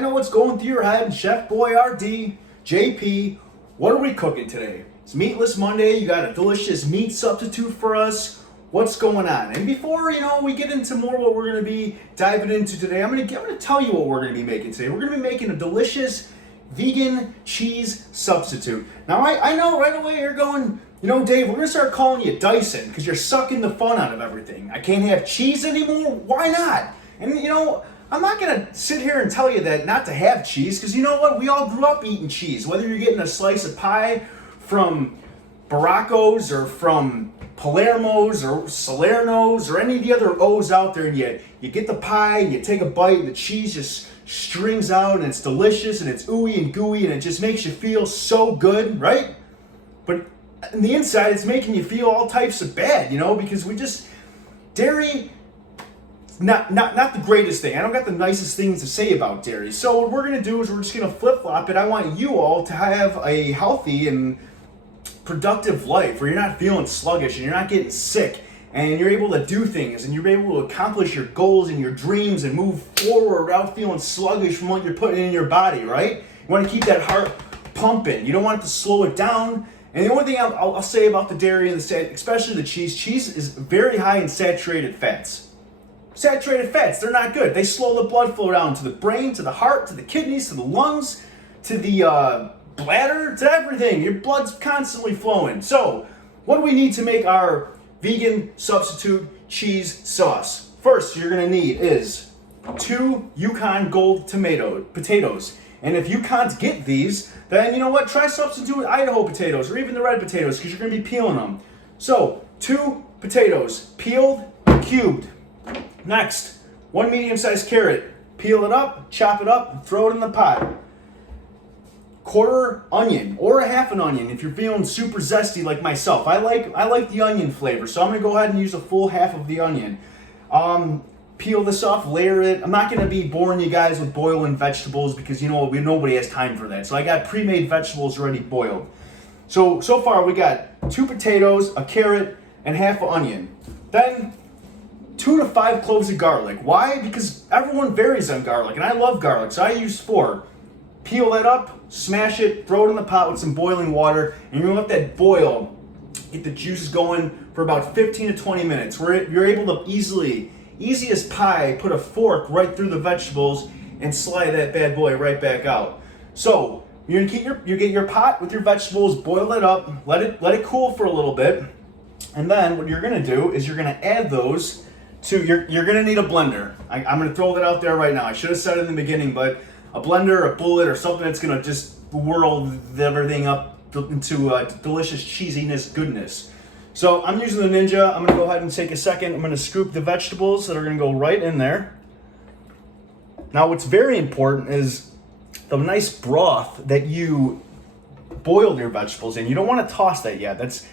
I know what's going through your head. Chef Boyardee, JP, what are we cooking today? It's Meatless Monday. You got a delicious meat substitute for us. What's going on? And before we get into more what we're going to be diving into today, I'm going to tell you what we're going to be making today. We're going to be making a delicious vegan cheese substitute. Now I know right away you're going, Dave, we're going to start calling you Dyson because you're sucking the fun out of everything. I can't have cheese anymore? Why not? And I'm not going to sit here and tell you that not to have cheese because you know what? We all grew up eating cheese. Whether you're getting a slice of pie from Baracco's or from Palermo's or Salerno's or any of the other O's out there, and you get the pie and you take a bite and the cheese just strings out and it's delicious and it's ooey and gooey and it just makes you feel so good, right? But on the inside it's making you feel all types of bad, because dairy, not the greatest thing. I don't got the nicest things to say about dairy. So what we're going to do is we're just going to flip-flop it. I want you all to have a healthy and productive life where you're not feeling sluggish and you're not getting sick and you're able to do things and you're able to accomplish your goals and your dreams and move forward without feeling sluggish from what you're putting in your body, right? You want to keep that heart pumping. You don't want it to slow it down. And the only thing I'll say about the dairy and especially the cheese is very high in saturated fats. Saturated fats, they're not good. They slow the blood flow down to the brain, to the heart, to the kidneys, to the lungs, to the bladder, to everything. Your blood's constantly flowing. So, what do we need to make our vegan substitute cheese sauce? First, you're going to need is 2 Yukon Gold potatoes. And if you can't get these, then you know what? Try substitute with Idaho potatoes or even the red potatoes because you're going to be peeling them. So, 2 potatoes, peeled, cubed. Next, 1 medium-sized carrot. Peel it up, chop it up, and throw it in the pot. Quarter onion or a half an onion if you're feeling super zesty like myself. I like the onion flavor, so I'm going to go ahead and use a full half of the onion. Peel this off, layer it. I'm not going to be boring you guys with boiling vegetables because nobody has time for that. So I got pre-made vegetables already boiled. So far we got 2 potatoes, a carrot, and half an onion. Then 2 to 5 cloves of garlic. Why? Because everyone varies on garlic, and I love garlic, so I use 4. Peel that up, smash it, throw it in the pot with some boiling water, and you're going to let that boil, get the juices going for about 15 to 20 minutes, where you're able to easy as pie, put a fork right through the vegetables and slide that bad boy right back out. So you're gonna get your pot with your vegetables, boil it up, let it cool for a little bit, and then what you're gonna do is you're gonna add those to you're gonna need a blender. I'm gonna throw that out there right now. I should have said it in the beginning, but a blender, a bullet, or something that's gonna just whirl everything up into delicious cheesiness goodness. So I'm using the Ninja. I'm gonna go ahead and take a second. I'm gonna scoop the vegetables that are gonna go right in there. Now what's very important is the nice broth that you boiled your vegetables in. You don't wanna toss that yet. That's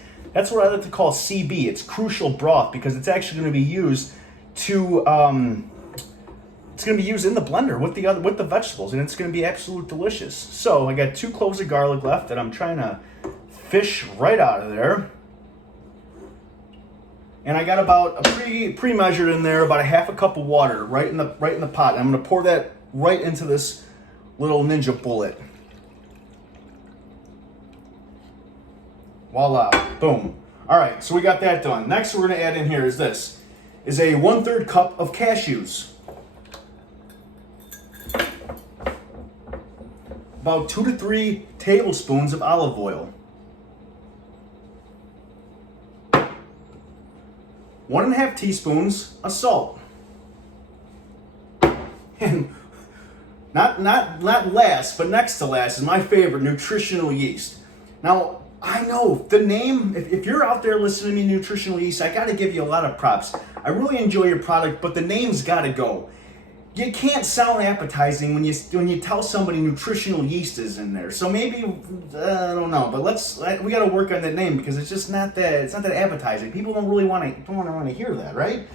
what I like to call CB. It's crucial broth because it's actually gonna be used to it's going to be used in the blender with the vegetables, and it's going to be absolutely delicious. So I got 2 cloves of garlic left that I'm trying to fish right out of there. And I got about a pre-measured in there about a half a cup of water right in the pot. And I'm going to pour that right into this little Ninja bullet. Voila, boom. All right, so we got that done. Next we're going to add in here is a 1/3 cup of cashews. About 2 to 3 tablespoons of olive oil. 1.5 teaspoons of salt. And not last, but next to last is my favorite, nutritional yeast. Now, I know the name, if you're out there listening to me, nutritional yeast, I gotta give you a lot of props. I really enjoy your product, but the name's gotta go. You can't sound appetizing when you tell somebody nutritional yeast is in there. So maybe I don't know, but we got to work on that name because it's just not that appetizing. People don't want to hear that, right?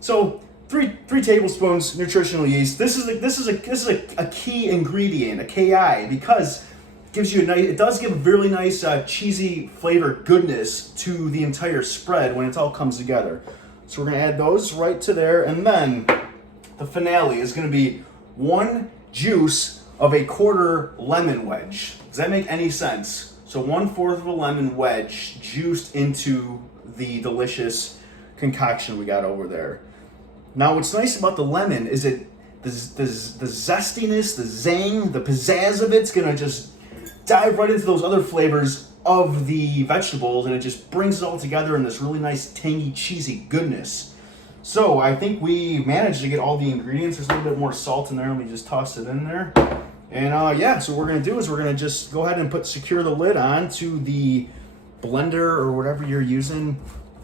So 3 tablespoons nutritional yeast. This is a key ingredient, a KI, because it does give a really nice cheesy flavor goodness to the entire spread when it all comes together. So we're gonna add those right to there, and then the finale is gonna be 1 juice of a quarter lemon wedge. Does that make any sense? So 1/4 of a lemon wedge juiced into the delicious concoction we got over there. Now what's nice about the lemon is the zestiness, the zang, the pizzazz of it's gonna just dive right into those other flavors of the vegetables, and it just brings it all together in this really nice tangy cheesy goodness. So I think we managed to get all the ingredients. There's a little bit more salt in there. Let me just toss it in there. And yeah, so what we're gonna do is we're gonna just go ahead and secure the lid onto the blender or whatever you're using.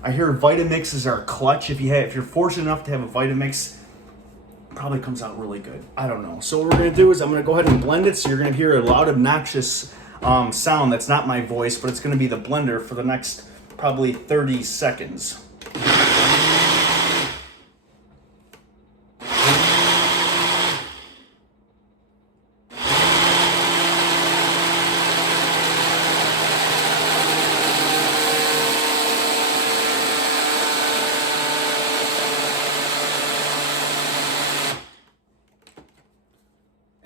I hear Vitamix is our clutch. If you're fortunate enough to have a Vitamix, it probably comes out really good. I don't know. So what we're gonna do is I'm gonna go ahead and blend it. So you're gonna hear a loud, obnoxious sound. That's not my voice, but it's gonna be the blender for the next probably 30 seconds.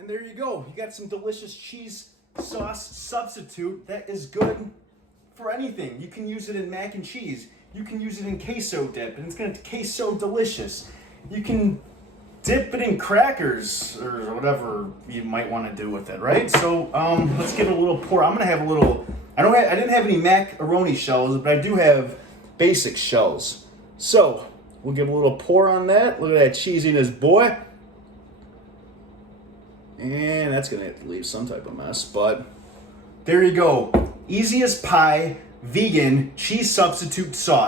There you go. You got some delicious cheese sauce substitute that is good for anything. You can use it in mac and cheese. You can use it in queso dip, and it's going to taste so delicious. You can dip it in crackers or whatever you might want to do with it, right? So let's give it a little pour. I'm going to have a little. I didn't have any macaroni shells, but I do have basic shells. So we'll give a little pour on that. Look at that cheesiness, boy. And that's gonna leave some type of mess, but there you go. Easy as pie, vegan cheese substitute sauce.